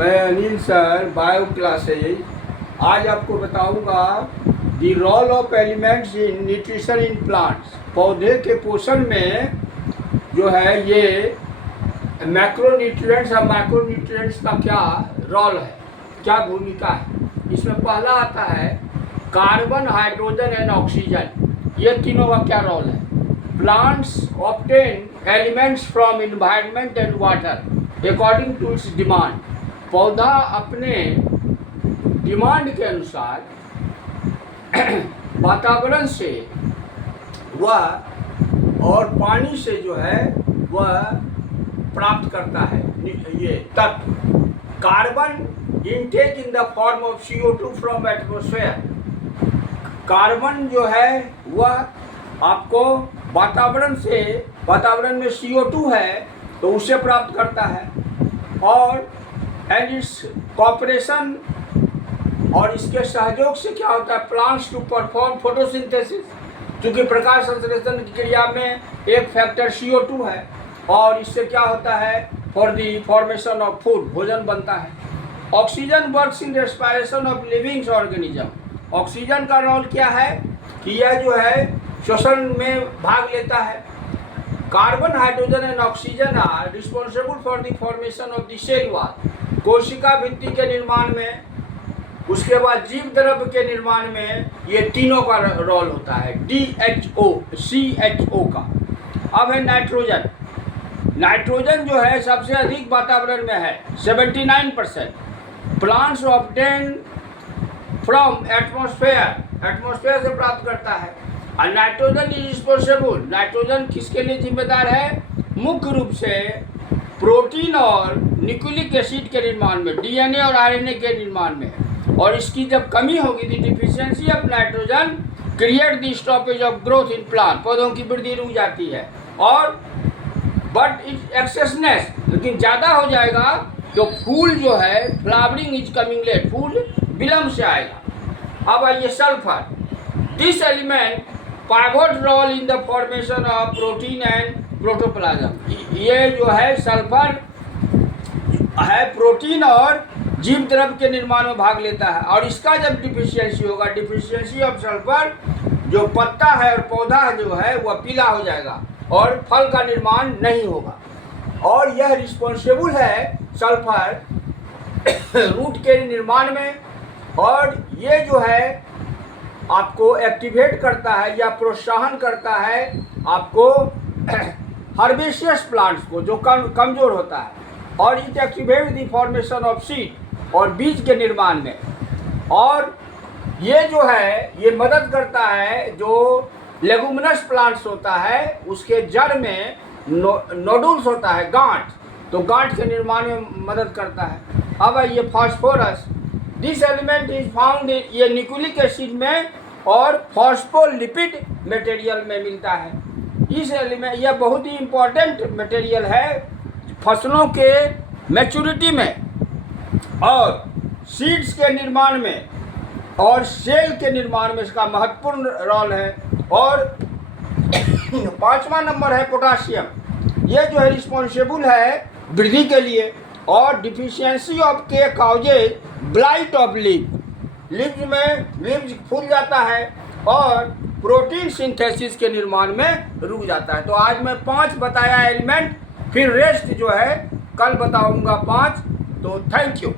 मैं Anil sir, bio classes. आज आपको बताऊंगा the role of elements in nutrition in plants. पौधे के पोषण में जो है ये मैक्रोन्यूट्रिएंट्स और माइक्रोन्यूट्रिएंट्स का क्या रोल है, क्या भूमिका है। इसमें पहला आता है कार्बन, हाइड्रोजन एंड ऑक्सीजन। ये तीनों का क्या रोल है। Plants obtain elements from environment and water according to its demand. पौधा अपने डिमांड के अनुसार वातावरण से वह और पानी से जो है वह प्राप्त करता है ये तत्व। Carbon intake in the form of CO2 from atmosphere. Carbon जो है वह आपको वातावरण में CO2 है तो उससे प्राप्त करता है। और एंड इस कॉपरेशन और इसके सहयोग से क्या होता है, प्लांट्स टू परफॉर्म फोटोसिंथेसिस। क्योंकि प्रकाश संश्लेषण की क्रिया में एक फैक्टर CO2 है और इससे क्या होता है, for the formation of food, भोजन बनता है। Oxygen works in respiration of living organism. Oxygen का रोल क्या है कि यह जो है श्वसन में भाग लेता है। Carbon, hydrogen and oxygen are responsible for the formation of the cell wall. कोशिका भित्ति के निर्माण में, उसके बाद जीव द्रव्य के निर्माण में ये तीनों का रोल होता है, DHO, CHO का। अब है नाइट्रोजन। नाइट्रोजन जो है सबसे अधिक वातावरण में है, 79%। प्लांट्स ऑब्टेन फ्रॉम एटमॉस्फेयर से प्राप्त करता है। और नाइट्रोजन इज रिस्पॉन्सिबल, नाइट्रोजन किसके लिए जिम्मेदार है, मुख्य रूप से प्रोटीन और न्यूक्लिक एसिड के निर्माण में, DNA और RNA के निर्माण में। और इसकी जब कमी होगी, the deficiency of nitrogen create the stoppage of growth in plant, पौधों की वृद्धि रुक जाती है। और बट इट एक्सेसनेस, लेकिन ज़्यादा हो जाएगा तो फूल जो है, फ्लावरिंग इज कमिंग लेट, फूल विलम्ब से आएगा। अब आइए sulphur. This element pivot role in the formation of protein and protoplasm. ये जो है सल्फर है, प्रोटीन और जीव द्रव्य के निर्माण में भाग लेता है। और इसका जब डिफिशियंसी होगा, डिफिशियंसी ऑफ सल्फर, जो पत्ता है और पौधा जो है वह पीला हो जाएगा और फल का निर्माण नहीं होगा। और यह रिस्पॉन्सिबल है सल्फर रूट के निर्माण में। और ये जो है आपको एक्टिवेट करता है या प्रोत्साहन करता है आपको हर्बेशियस प्लांट्स को, जो कमजोर होता है। और it activate the formation of seed, और बीज के निर्माण में। और ये जो है ये मदद करता है, जो लेगुमिनस प्लांट्स होता है उसके जड़ में नोडुल्स होता है, गांठ, तो गांठ के निर्माण में मदद करता है। अब ये phosphorus, this element is found in, ये न्यूक्लिक एसिड में और फॉस्फोलिपिड मटेरियल में मिलता है। इस एलिमेंट, यह बहुत ही इम्पोर्टेंट मटेरियल है फसलों के मैच्योरिटी में और सीड्स के निर्माण में और सेल के निर्माण में इसका महत्वपूर्ण रोल है। और 5वां नंबर है पोटाशियम। ये जो है रिस्पॉन्सिबल है वृद्धि के लिए। और डिफिशियंसी ऑफ के काउजेज ब्लाइट ऑफ लीव्स में लीव्स फूल जाता है और प्रोटीन सिंथेसिस के निर्माण में रुक जाता है। तो आज मैं 5 बताया एलिमेंट, फिर रेस्ट जो है कल बताऊंगा 5। तो थैंक यू।